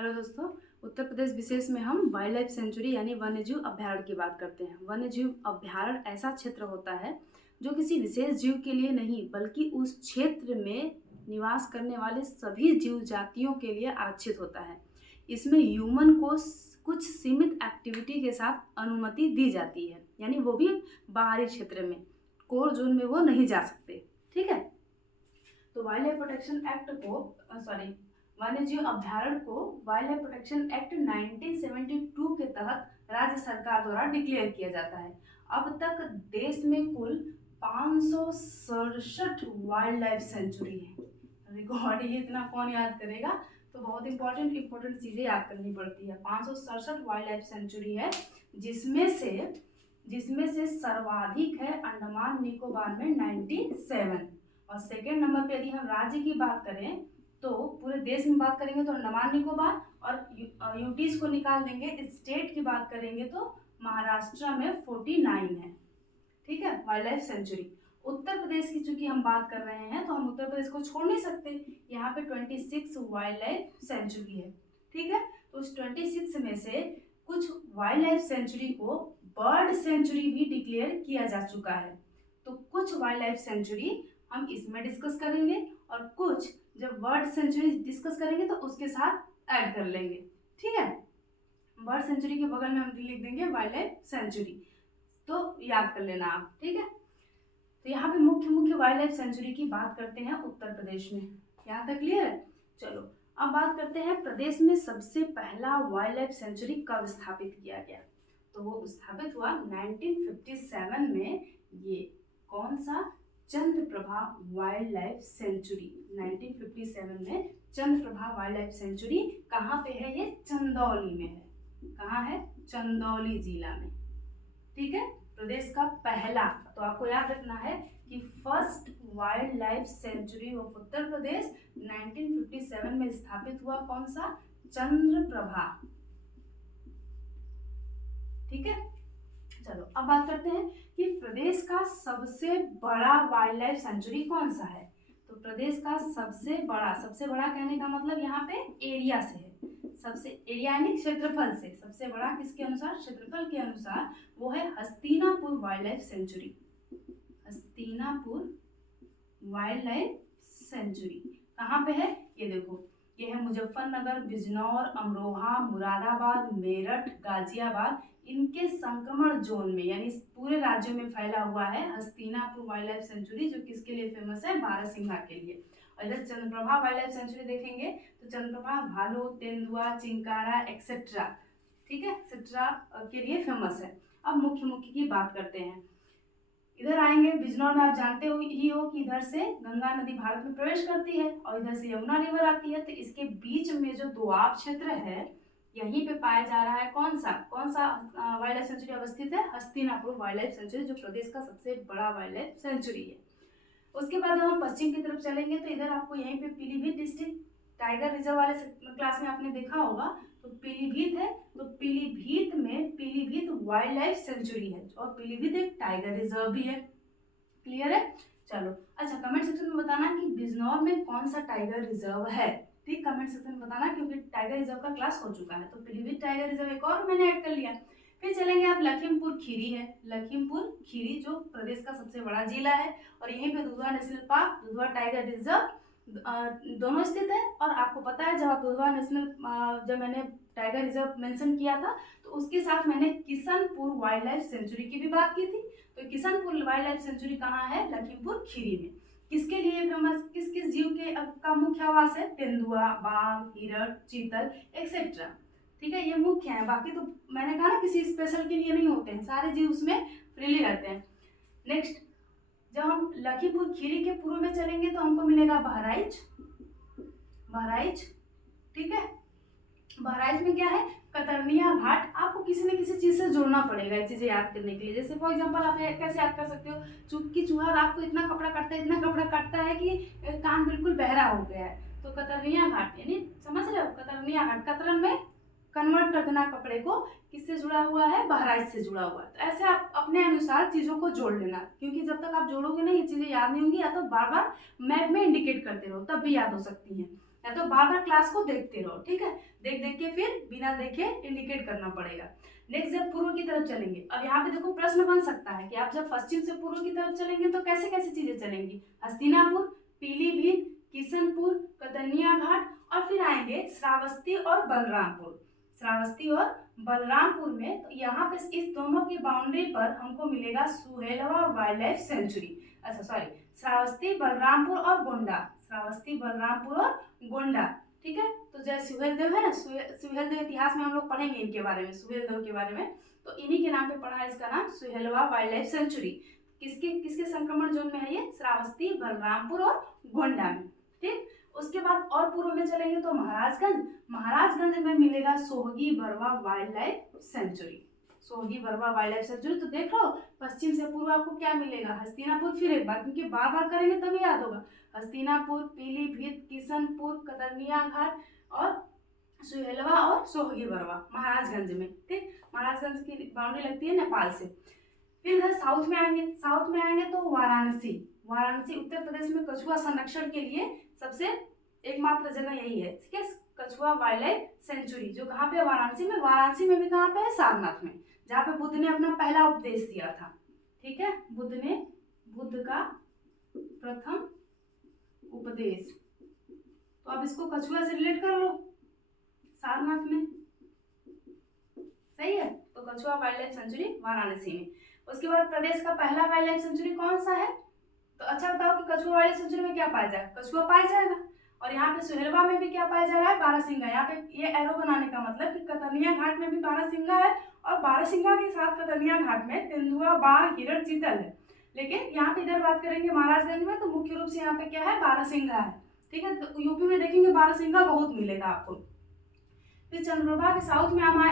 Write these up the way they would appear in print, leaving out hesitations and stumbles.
Hello दोस्तों। उत्तर प्रदेश विशेष में हम वाइल्ड लाइफ सेंचुरी यानी वन्यजीव अभयारण्य की बात करते हैं। वन्यजीव अभयारण्य ऐसा क्षेत्र होता है जो किसी विशेष जीव के लिए नहीं बल्कि उस क्षेत्र में निवास करने वाले सभी जीव जातियों के लिए आरक्षित होता है। इसमें ह्यूमन को कुछ सीमित एक्टिविटी के साथ अनुमति दी जाती है, यानी वो भी बाहरी क्षेत्र में, कोर जोन में वो नहीं जा सकते। ठीक है, तो वाइल्ड लाइफ प्रोटेक्शन एक्ट को वन्यजीव अभयारण्य को वाइल्ड लाइफ प्रोटेक्शन एक्ट 1972 के तहत राज्य सरकार द्वारा डिक्लेयर किया जाता है। अब तक देश में कुल 567 वाइल्ड लाइफ सेंचुरी है। रिकॉर्ड ये इतना कौन याद करेगा, तो बहुत इंपॉर्टेंट चीज़ें याद करनी पड़ती है। 567 वाइल्ड लाइफ सेंचुरी है, जिसमें से सर्वाधिक है अंडमान निकोबार में 97, और सेकेंड नंबर पे यदि हम राज्य की बात करें तो पूरे देश में बात करेंगे तो अंडमान निकोबार, और यूटीज को निकाल देंगे, स्टेट की बात करेंगे तो महाराष्ट्र में 49 है। ठीक है, wild life sanctuary. Uttar Pradesh की चूंकि हम बात कर रहे हैं तो हम उत्तर प्रदेश को छोड़ नहीं सकते। यहाँ पे 26 वाइल्ड लाइफ सेंचुरी है। ठीक है, तो उस 26 में से कुछ वाइल्ड लाइफ सेंचुरी को बर्ड सेंचुरी भी डिक्लेयर किया जा चुका है। तो कुछ वाइल्ड लाइफ सेंचुरी हम इसमें डिस्कस करेंगे और कुछ जब बर्ड सेंचुरी डिस्कस करेंगे तो उसके साथ ऐड कर लेंगे। ठीक है, बर्ड सेंचुरी के बगल में हम लिख देंगे वाइल्ड लाइफ सेंचुरी, तो याद कर लेना आप। ठीक है, तो यहाँ पे मुख्य वाइल्ड लाइफ सेंचुरी की बात करते हैं उत्तर प्रदेश में। यहाँ तक क्लियर है? चलो अब बात करते हैं प्रदेश में सबसे पहला वाइल्ड लाइफ सेंचुरी कब स्थापित किया गया। तो वो स्थापित हुआ 1957 में। ये कौन सा? Chandraprabha wild life sanctuary. 1957 में चंद्रप्रभा वाइल्ड लाइफ सेंचुरी कहाँ पे है? ये चंदौली में है। कहाँ है? चंदौली जिला में। ठीक है, प्रदेश का पहला। तो आपको याद रखना है कि first wild life sanctuary of Uttar Pradesh 1957 में स्थापित हुआ। कौन सा? चंद्रप्रभा। ठीक है, चलो अब बात करते हैं कि प्रदेश का सबसे बड़ा वाइल्ड लाइफ सेंचुरी कौन सा है। तो प्रदेश का सबसे बड़ा कहने का मतलब यहाँ पे एरिया से है। सबसे एरिया यानी क्षेत्रफल से सबसे बड़ा किसके अनुसार? क्षेत्रफल के अनुसार वो है Hastinapur wild life sanctuary. Hastinapur wild life sanctuary कहाँ पे है? ये देखो, ये है मुजफ्फरनगर, बिजनौर, अमरोहा, मुरादाबाद, मेरठ, गाजियाबाद, इनके संक्रमण जोन में, यानी पूरे राज्यों में फैला हुआ है हस्तिनापुर वाइल्ड लाइफ सेंचुरी, जो किसके लिए फेमस है? बारहसिंघा के लिए। और इधर चंद्रप्रभा वाइल्ड लाइफ सेंचुरी देखेंगे तो चंद्रप्रभा भालू, तेंदुआ, चिंकारा एक्सेट्रा, ठीक है, एक्सेट्रा के लिए फेमस है। अब मुख्य की बात करते हैं। इधर आएंगे बिजनौर में, आप जानते हो कि इधर से गंगा नदी भारत में प्रवेश करती है और इधर से यमुना रिवर आती है। तो इसके बीच में जो दोआब क्षेत्र है, यहीं पे पाया जा रहा है कौन सा वाइल्ड लाइफ सेंचुरी अवस्थित है? हस्तिनापुर वाइल्ड लाइफ सेंचुरी, जो प्रदेश का सबसे बड़ा वाइल्ड लाइफ सेंचुरी है। उसके बाद जब हम पश्चिम की तरफ चलेंगे तो इधर आपको यहीं पे पीलीभीत डिस्ट्रिक्ट टाइगर रिजर्व वाले क्लास में आपने देखा होगा, तो पीलीभीत है। तो पीलीभीत में पीलीभीत वाइल्ड लाइफ सेंचुरी है और पीलीभीत एक टाइगर रिजर्व भी है। क्लियर है? चलो अच्छा, कमेंट सेक्शन में बताना कि बिजनौर में कौन सा टाइगर रिजर्व है। ठीक, कमेंट सेक्शन में बताना, क्योंकि टाइगर रिजर्व का क्लास हो चुका है। तो पीलीभीत टाइगर रिजर्व एक और मैंने ऐड कर लिया। फिर चलेंगे आप, लखीमपुर खीरी है। लखीमपुर खीरी जो प्रदेश का सबसे बड़ा जिला है और यहीं पे Dudhwa national park, Dudhwa tiger reserve दोनों स्थित है। और आपको पता है, जब आप दुधवा जब मैंने टाइगर रिजर्व मेंशन किया था तो उसके साथ मैंने किशनपुर वाइल्ड लाइफ सेंचुरी की भी बात की थी। तो किशनपुर वाइल्ड लाइफ सेंचुरी कहाँ है? लखीमपुर खीरी में। किसके लिए फेमस? किस किस जीव के का मुख्य आवास है? तेंदुआ, बाघ, हिरण, चीतल एक्सेट्रा। ठीक है, ये मुख्य है। बाकी तो मैंने कहा ना किसी स्पेशल के लिए नहीं होते हैं, सारे जीव उसमें फ्रीली रहते हैं। नेक्स्ट, जब हम लखीमपुर खीरी के पूर्व में चलेंगे तो हमको मिलेगा बहराइच। ठीक है, बहराइच में क्या है? कतरनिया घाट। आपको किसी न किसी चीज से जोड़ना पड़ेगा ये चीजें याद करने के लिए। जैसे फॉर एग्जांपल आप कैसे याद कर सकते हो? चूहा रात को इतना कपड़ा काटता है कि कान बिल्कुल बहरा हो गया है। तो कतरनिया घाट, यानी समझ रहे हो? कतरनिया घाट, कतरन में कन्वर्ट कर देना कपड़े को, किससे जुड़ा हुआ है? बहराइच से जुड़ा हुआ है। तो ऐसे आप अपने अनुसार चीजों को जोड़ लेना, क्योंकि जब तक आप जोड़ोगे ना ये चीजें याद नहीं होंगी, या तो बार बार मैप में इंडिकेट करते रहो तब भी याद हो सकती हैं। या तो बार बार क्लास को देखते रहो, ठीक है, देख देख के फिर बिना देखे इंडिकेट करना पड़ेगा। नेक्स्ट जब पूर्व की तरफ चलेंगे, अब यहाँ पे देखो प्रश्न बन सकता है कि आप जब पश्चिम से पूर्व की तरफ चलेंगे तो कैसे कैसे चीजें चलेंगी, हस्तिनापुर, पीलीभीत, किशनपुर, कतनिया घाट और फिर आएंगे श्रावस्ती और बलरामपुर। श्रावस्ती और बलरामपुर में तो यहाँ पे इस दोनों की बाउंड्री पर हमको मिलेगा सुहेलवा वाइल्ड लाइफ सेंचुरी। अच्छा सॉरी, श्रावस्ती, बलरामपुर और गोंडा, श्रावस्ती, बलरामपुर और गोंडा, ठीक है। तो जैसे सुहेलदेव है ना, सुहेलदेव इतिहास में हम लोग पढ़ेंगे इनके बारे में, सुहेलदेव के बारे में, तो इन्हीं के नाम पे पढ़ा है, इसका नाम सुहेलवा वाइल्ड लाइफ सेंचुरी। किसके किसके संक्रमण जोन में है ये, श्रावस्ती, बलरामपुर और गोंडा में, ठीक। उसके बाद और पूर्व में चलेंगे तो महाराजगंज, महाराजगंज में मिलेगा Sohagi Barwa wild life sanctuary, Sohagi Barwa wild life sanctuary. तो देख लो पश्चिम से पूर्व आपको क्या मिलेगा, हस्तिनापुर, फिर एक बार क्योंकि बार बार करेंगे तभी याद होगा, हस्तिनापुर, पीलीभीत, किशनपुर, कतरनिया घाट और सुहेलवा और सोहगी बरवा महाराजगंज में, ठीक। महाराजगंज की बाउंड्री लगती है नेपाल से। फिर इधर साउथ में आएंगे, साउथ में आएंगे तो वाराणसी, वाराणसी उत्तर प्रदेश में कछुआ संरक्षण के लिए सबसे एकमात्र जगह यही है, ठीक है, कछुआ वाइल्ड लाइफ सेंचुरी, जो कहाँ पे, वाराणसी में। वाराणसी में भी कहाँ पे है, सारनाथ में, जहाँ पे बुद्ध ने अपना पहला उपदेश दिया था, ठीक है, बुद्ध का प्रथम उपदेश। तो अब इसको कछुआ से रिलेट कर लो, सारनाथ में, सही है। तो कछुआ वाइल्ड लाइफ सेंचुरी वाराणसी में। उसके बाद प्रदेश का पहला वाइल्ड लाइफ सेंचुरी कौन सा है, तो अच्छा बताओ कि कछुआ वाइल्ड लाइफ सेंचुरी में क्या पाया जाएगा, कछुआ पाया जाएगा। और यहाँ पे सुहेलवा में भी क्या पाया जा रहा है, बारहसिंगा। यहाँ पे ये एरो बनाने का मतलब कि कतरनिया घाट में भी बारहसिंगा है, और बारहसिंगा के साथ कतरनिया घाट में तेंदुआ, बाघ, हिरण, चीतल है। लेकिन यहाँ पे इधर बात करेंगे महाराजगंज में तो मुख्य रूप से यहाँ पे क्या है, बारहसिंगा है, ठीक है। तो यूपी में देखेंगे बारहसिंगा बहुत मिलेगा आपको। फिर चंद्रप्रभा के साउथ में हम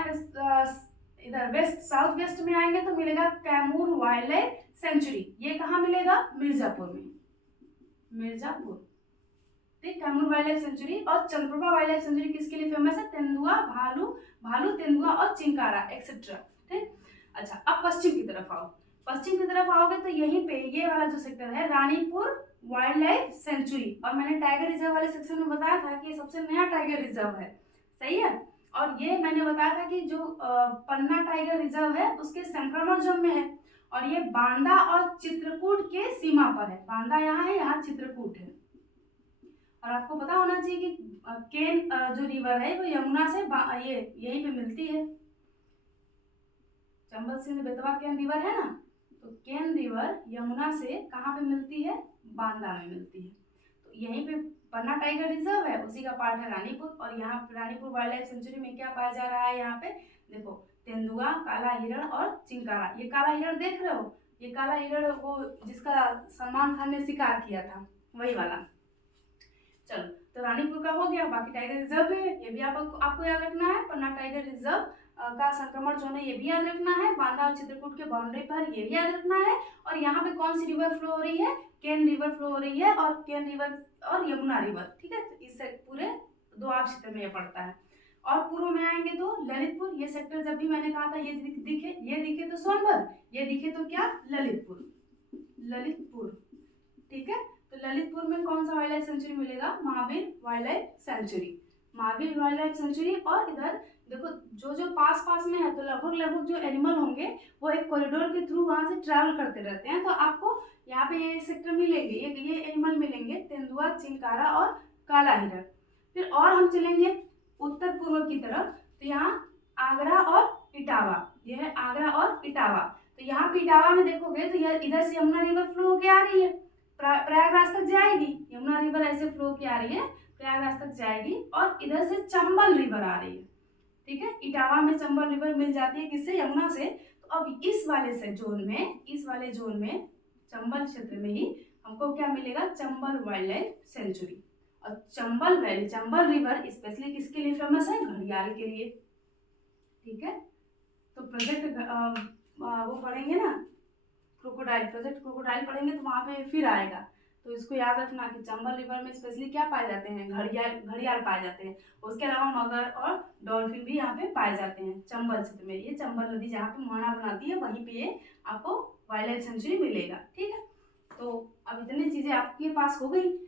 इधर वेस्ट, साउथ वेस्ट में आएंगे तो मिलेगा कैमूर वाइल्ड लाइफ सेंचुरी। ये कहाँ मिलेगा, मिर्जापुर में, मिर्जापुर, ठीक, कैमूर वाइल्ड लाइफ सेंचुरी। और चंद्रप्रभा वाइल्ड लाइफ सेंचुरी किसके लिए फेमस है, तेंदुआ, भालू, तेंदुआ और चिंकारा एक्सेट्रा, ठीक। अच्छा अब पश्चिम की तरफ आओ, पश्चिम की तरफ आओगे तो यहीं पे ये वाला जो सेक्टर है रानीपुर वाइल्ड लाइफ सेंचुरी। और मैंने टाइगर रिजर्व वाले सेक्शन में बताया था कि ये सबसे नया टाइगर रिजर्व है, सही है। और ये मैंने बताया था कि जो पन्ना टाइगर रिजर्व है उसके संक्रमण जोन में है, और ये बांदा और चित्रकूट के सीमा पर है, बांदा यहाँ है, यहाँ चित्रकूट है। और आपको पता होना चाहिए कि केन जो रिवर है वो यमुना से ये यहीं पे मिलती है, चंबल सिंध बेतवा केन रिवर है ना, तो केन रिवर यमुना से कहाँ पे मिलती है, बांदा में मिलती है। तो यहीं पे पन्ना टाइगर रिजर्व है, उसी का पार्ट है रानीपुर। और यहाँ रानीपुर वाइल्ड लाइफ सेंचुरी में क्या पाया जा रहा है, यहाँ पे देखो तेंदुआ, काला हिरण और चिंकारा। ये काला हिरण देख रहे हो, ये काला हिरण वो जिसका सलमान खान ने शिकार किया था, वही वाला। चलो तो रानीपुर का हो गया, बाकी टाइगर रिजर्व है, ये भी आपको याद रखना है। पन्ना टाइगर रिजर्व का संक्रमण जो है ये भी याद रखना है, बांदा और चित्रकूट के बाउंड्री पर ये भी याद रखना है। और यहाँ पे कौन सी रिवर फ्लो हो रही है, केन रिवर फ्लो हो रही है, और केन रिवर और यमुना रिवर, ठीक है। तो इससे पूरे दोआब क्षेत्र में ये पड़ता है। और पूर्व में आएंगे तो ललितपुर, ये सेक्टर जब भी मैंने कहा था ये दिखे तो सोनभद्र, ये दिखे तो क्या, ललितपुर, ठीक है। तो ललितपुर में कौन सा वाइल्ड लाइफ सेंचुरी मिलेगा, Mahavir wild life sanctuary, Mahavir wild life sanctuary. और इधर देखो जो पास में है तो लगभग जो एनिमल होंगे वो एक कॉरिडोर के थ्रू वहाँ से ट्रैवल करते रहते हैं। तो आपको यहाँ पे ये सेक्टर मिलेंगे, ये एनिमल मिलेंगे, तेंदुआ, चिंकारा और काला हिरण। फिर और हम चलेंगे उत्तर पूर्व की तरफ, तो यहाँ आगरा और इटावा, ये है आगरा और इटावा। तो यहाँ पे इटावा में देखोगे तो यह इधर से यमुना रिवर फ्लो होके आ रही है, प्रयागराज तक जाएगी, यमुना रिवर ऐसे फ्लो की आ रही है, प्रयागराज तक जाएगी। और इधर से चंबल रिवर आ रही है, ठीक है। इटावा में चंबल रिवर मिल जाती है, किससे, यमुना से। तो अब इस वाले जोन में चंबल क्षेत्र में ही हमको क्या मिलेगा, चंबल वाइल्ड लाइफ सेंचुरी। और Chambal valley, Chambal river specially किसके लिए फेमस है, घड़ियाल के लिए, ठीक है। तो प्रोजेक्ट वो पढ़ेंगे ना, प्रोजेक्ट क्रोकोडाइल पढ़ेंगे तो वहाँ पे फिर आएगा। तो इसको याद रखना कि चंबल रिवर में स्पेशली क्या पाए जाते हैं, घड़ियाल पाए जाते हैं। उसके अलावा मगर और डॉल्फिन भी यहाँ पे पाए जाते हैं चंबल क्षेत्र में। ये चंबल नदी जहाँ पे मुहाना बनाती है वहीं पे ये आपको वाइल्ड लाइफ सेंचुरी मिलेगा, ठीक है। तो अब इतनी चीज़ें आपके पास हो गई।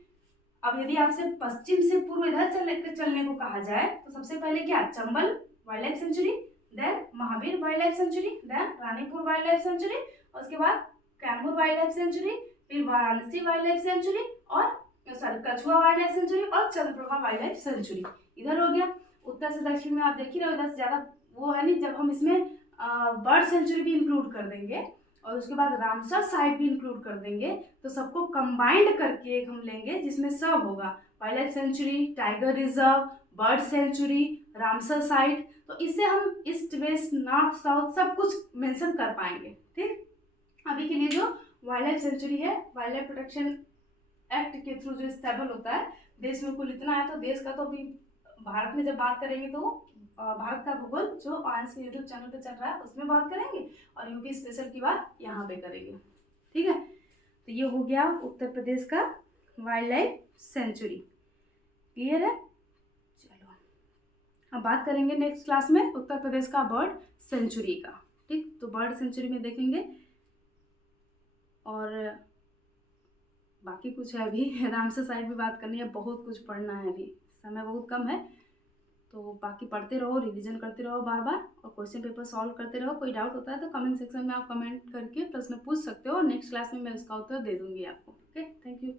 अब यदि आपसे पश्चिम से पूर्व इधर चलने को कहा जाए तो सबसे पहले क्या, Chambal wild life sanctuary, then Mahavir wild life sanctuary, then Ranipur wild life sanctuary, उसके बाद कैमूर वाइल्ड लाइफ सेंचुरी, फिर वाराणसी वाइल्ड लाइफ सेंचुरी और कछुआ वाइल्ड लाइफ सेंचुरी और चंद्रप्रभा वाइल्ड लाइफ सेंचुरी। इधर हो गया। उत्तर से दक्षिण में आप देख ही रहे हो, इधर से ज़्यादा वो है नहीं। जब हम इसमें बर्ड सेंचुरी भी इंक्लूड कर देंगे और उसके बाद रामसर साइट भी इंक्लूड कर देंगे तो सबको कंबाइंड करके एक हम लेंगे जिसमें सब होगा, wild life sanctuary, tiger reserve, bird sanctuary, Ramsar site. तो इससे हम ईस्ट वेस्ट नॉर्थ साउथ सब कुछ मेंशन कर पाएंगे। ठीक, अभी के लिए जो वाइल्ड लाइफ सेंचुरी है, वाइल्ड लाइफ प्रोटेक्शन एक्ट के थ्रू जो स्टेबल होता है, देश में कुल इतना है। तो देश का तो अभी भारत में जब बात करेंगे तो भारत का भूगोल जो आयंस के यूट्यूब चैनल पे चल रहा है उसमें बात करेंगे और यूपी स्पेशल की बात यहाँ पे करेंगे। ठीक है, तो ये हो गया उत्तर प्रदेश का वाइल्ड लाइफ सेंचुरी। क्लियर है? चलो अब बात करेंगे नेक्स्ट क्लास में उत्तर प्रदेश का बर्ड सेंचुरी का। ठीक, तो बर्ड सेंचुरी में देखेंगे और बाकी कुछ है अभी रामसर साइट भी बात करनी है, बहुत कुछ पढ़ना है, अभी समय बहुत कम है। तो बाकी पढ़ते रहो, रिवीजन करते रहो बार बार और क्वेश्चन पेपर सॉल्व करते रहो। कोई डाउट होता है तो कमेंट सेक्शन में आप कमेंट करके प्रश्न पूछ सकते हो। नेक्स्ट क्लास में मैं उसका उत्तर दे दूंगी आपको। Okay, thank you.